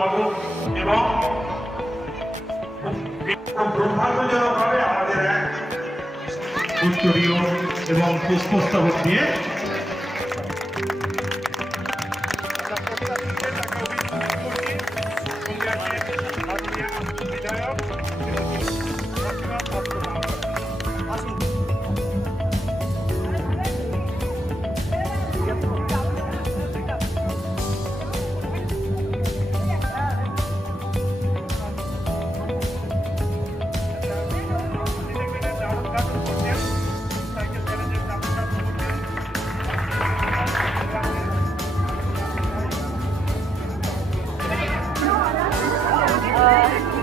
বাবু এবং দুর্ভাগ্যজনকভাবে আমাদের এক উত্তরীয় এবং পুষ্পস্তবক দিয়ে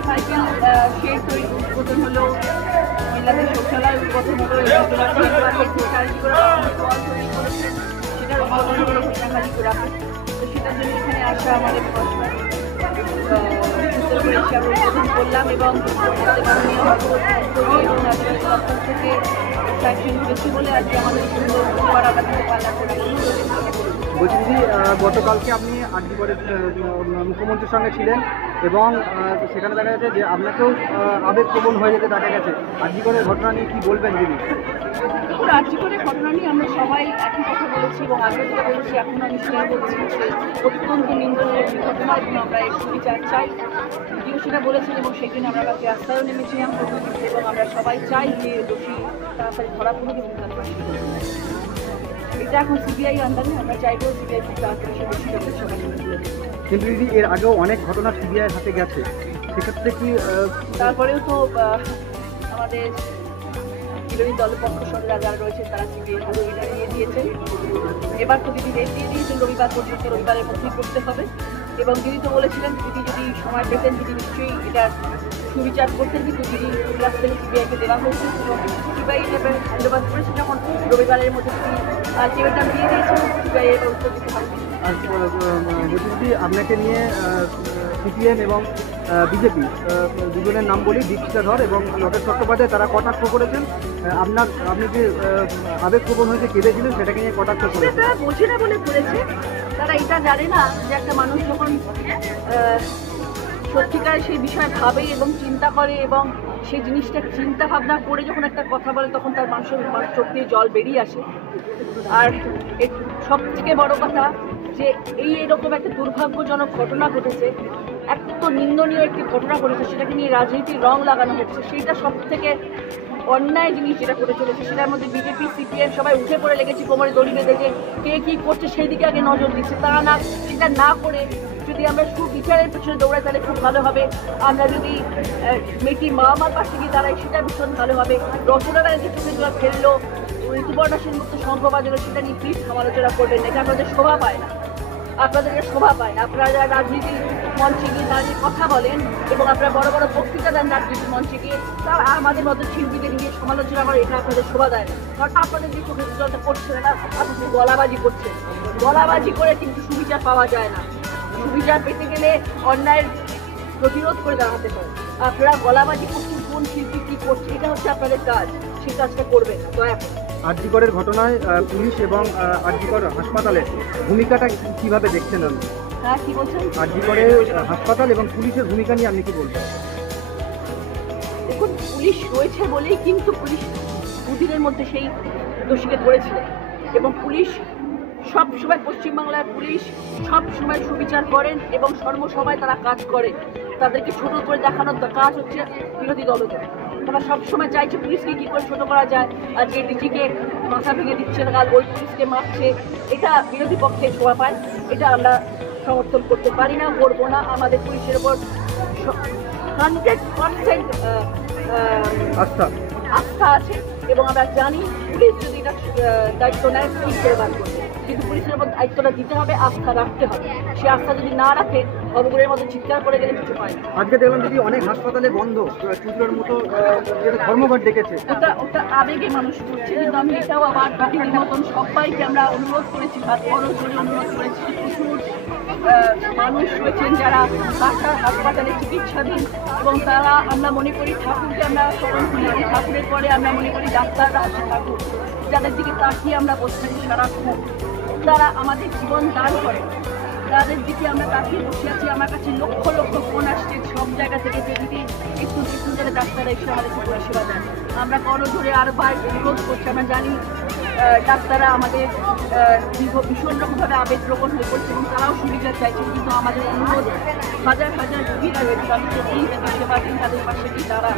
সাইকেল শেড তৈরি উদ্বোধন হলো, মহিলাদের শৌচালয় উদ্বোধন হলো, সেটার উদ্বোধন হলো ঘোষণাখালীপুরা। তো সেটার জন্য এখানে আসা আমাদের উদ্বোধন করলাম এবং থেকে সাইকেল বেশি বলে আজকে আমাদের পাল্লা করে। বলছি দিদি, গতকালকে আপনি আরজিকরের মুখ্যমন্ত্রীর সঙ্গে ছিলেন এবং সেখানে দেখা যাচ্ছে যে আপনাকেও আবেগপ্রবণ হয়ে যেতে দেখা গেছে। আরজিকরের ঘটনা নিয়ে কী বলবেন দিদি? আরজিকরের ঘটনা নিয়ে আমরা সবাই একই কথা বলেছি এবং আগে যেটা বলেছি এখন আমি সেটা বলছি যে অত্যন্ত নিন্দনীয় ঘটনা এবং আমরা এর সুবিচার চাই। যদিও সেটা বলেছেন এবং সেই জন্য আমরা রাস্তায়ও নেমেছিলাম এবং আমরা সবাই চাই যে দোষী তাড়াতাড়ি ধরা পড়ুক এবং এটা এখন সিবিআই আন্ডারে, আমরা চাইবো সিবিআই খুব তাড়াতাড়ি সবাই। কিন্তু দিদি এর আগেও অনেক ঘটনা সিবিআইয়ের হাতে গেছে, সেক্ষেত্রে কি তারপরেও তো আমাদের বিরোধী দলপক্ষ যারা রয়েছে তারা সিবিআই হাতে এটা নিয়ে দিয়েছেন। এবার তো দিদি রেট দিয়ে দিয়েছেন রবিবার পর্যন্ত, রবিবারের মধ্যেই করতে হবে এবং দিদি তো বলেছিলেন দিদি যদি সময় পেতেন দিদি নিশ্চয়ই এটার সুবিচার করতেন, কিন্তু দিদি ক্লাস থেকে সিবিআইকে দেওয়া হয়েছে এবং সিবিআই হ্যান্ডওভার করেছে যখন রবিবারের মধ্যে তিনি আলটিমেটাম দিয়ে দিয়েছেন সিবিআই এর উত্তর দিতে পারবে। আর বলছি আপনাকে নিয়ে সিপিএম এবং বিজেপি দুজনের নাম বলি, দীক্ষিতা ধর এবং লোকেশ চট্টোপাধ্যায়, তারা কটাক্ষ করেছেন আপনি যে আবেগপ্রবণ হয়েছে কেঁদেছিলেন সেটাকে নিয়ে কটাক্ষ করেছেন। তারা বোঝে না বলে করেছে, তারা এটা জানে না যে একটা মানুষ যখন সত্যিকার সেই বিষয়ে ভাবে এবং চিন্তা করে এবং সেই জিনিসটা চিন্তা ভাবনা করে যখন একটা কথা বলে তখন তার মানুষের চোখ দিয়ে জল বেরিয়ে আসে। আর সব থেকে বড় কথা যে এরকম একটা দুর্ভাগ্যজনক ঘটনা ঘটেছে, এত নিন্দনীয় একটি ঘটনা ঘটেছে, সেটাকে নিয়ে রাজনীতির রং লাগানো হচ্ছে, সেইটা সব থেকে অন্যায় জিনিস যেটা করে চলেছে। সেটার মধ্যে বিজেপি সিপিএম সবাই উঠে পড়ে লেগেছে কোমরে দড়ি বেঁধে যে কে কী করছে সেই দিকে আগে নজর দিচ্ছে। তা না, সেটা না করে যদি আমরা সুবিচারের পেছনে দৌড়াই তাহলে খুব ভালো হবে। আমরা যদি মেয়েটির মা আমার পাশে গিয়ে দাঁড়াই সেটা ভীষণ ভালো হবে। রচনা ব্যানার্জি যেগুলো ফেললো, ঋতুপর্ণা সেনগুপ্ত শঙ্খ বাজালো, সেটা নিয়ে প্লিজ সমালোচনা করবেন না, এটা আপনাদের শোভা পায় না, আপনাদেরকে শোভা পায় না। আপনারা যারা রাজনীতির মঞ্চে গিয়ে দাঁড়িয়ে কথা বলেন এবং আপনারা বড় বড় বক্তৃতা দেন রাজনীতির মঞ্চে গিয়ে, তারা আমাদের মতো শিল্পীদের নিয়ে সমালোচনা করে, এটা আপনাদের শোভা দেয় না। কারণ আপনাদের যে চোখের জলটা করছেন না, আপনি গলাবাজি করছেন। গলাবাজি করে কিন্তু সুবিচার পাওয়া যায় না। সুবিচার পেতে গেলে অন্যায়ের প্রতিরোধ করে দাঁড়াতে হয়। আপনারা গলাবাজি করছেন কোন শিল্পী কী করছে, এটা হচ্ছে আপনাদের কাজ, সেই কাজটা করবেন না দয়া করে। আরজিকরের ঘটনায় পুলিশ এবং আরজিকর হাসপাতালের ভূমিকাটা কিভাবে দেখছেন আপনি? হ্যাঁ, কি বলছেন? আরজিকরের হাসপাতাল এবং পুলিশের ভূমিকা নিয়ে আপনি কি বলবেন? দেখুন, পুলিশ রয়েছে বলেই কিন্তু পুলিশ দুদিনের মধ্যে সেই দোষীকে ধরেছিলেন এবং পুলিশ সব সময়, পশ্চিমবাংলার পুলিশ সব সময় সুবিচার করেন এবং সর্বসময় তারা কাজ করে। তাদেরকে ছোট করে দেখানোর কাজ হচ্ছে বিরোধী দলদের। তারা সবসময় চাইছে পুলিশকে কী করে ছোটো করা যায়। আজকে ডিজিকে মাথা ভেঙে দিচ্ছে, কাল ওই পুলিশকে মারছে, এটা বিরোধী পক্ষে শোভা পায়। এটা আমরা সমর্থন করতে পারি না, করবো না। আমাদের পুলিশের ওপর 100% আস্থা আছে এবং আমরা জানি পুলিশ যদি এটা দায়িত্ব নেয় ঠিক করে বার করবে, কিন্তু পুলিশের উপর দায়িত্বটা দিতে হবে, আস্থা রাখতে হবে। সে আস্থা যদি না রাখে অবগুড়ের মতো চিৎকার করে গেলে কিছু পায় না। আজকে দেখলাম যদি অনেক হাসপাতালে বন্ধ, চুচুড়ার মতো ধর্মঘট ডেকেছে, ওটা আবেগে মানুষ করছে। কিন্তু আমি এটাও আবার দিদির মতন সবাইকে আমরা অনুরোধ করেছি, বড় জোরে অনুরোধ করেছি। প্রচুর মানুষ রয়েছেন যারা হাসপাতালে চিকিৎসাধীন এবং তারা, আমরা মনে করি ঠাকুরকে আমরা স্মরণ করি, ঠাকুরের পরে আমরা মনে করি ডাক্তাররা আছে ঠাকুর, যাদের দিকে তাকিয়ে আমরা বসে থাকি সারাক্ষণ। তারা আমাদের জীবন দান করে তাদের দিকে আমরা তাকিয়ে বসে আছি। আমার কাছে লক্ষ লক্ষ ফোন আসছে সব জায়গা থেকে যে দিদি একটু করে ডাক্তাররা এসে আমাদেরকে পরিষেবা দেন। আমরা করজোরে আরবার অনুরোধ করছি। আমরা জানি ডাক্তাররা আমাদের ভীষণ রকমভাবে আবেগপ্রবণ হয়ে পড়ছে এবং তারাও সুবিধা চাইছেন, কিন্তু আমাদের অনুরোধ হাজার হাজার রোগীরা রয়েছে, তাদেরকে এই সেবা দিন, তাদের পাশে কি তারা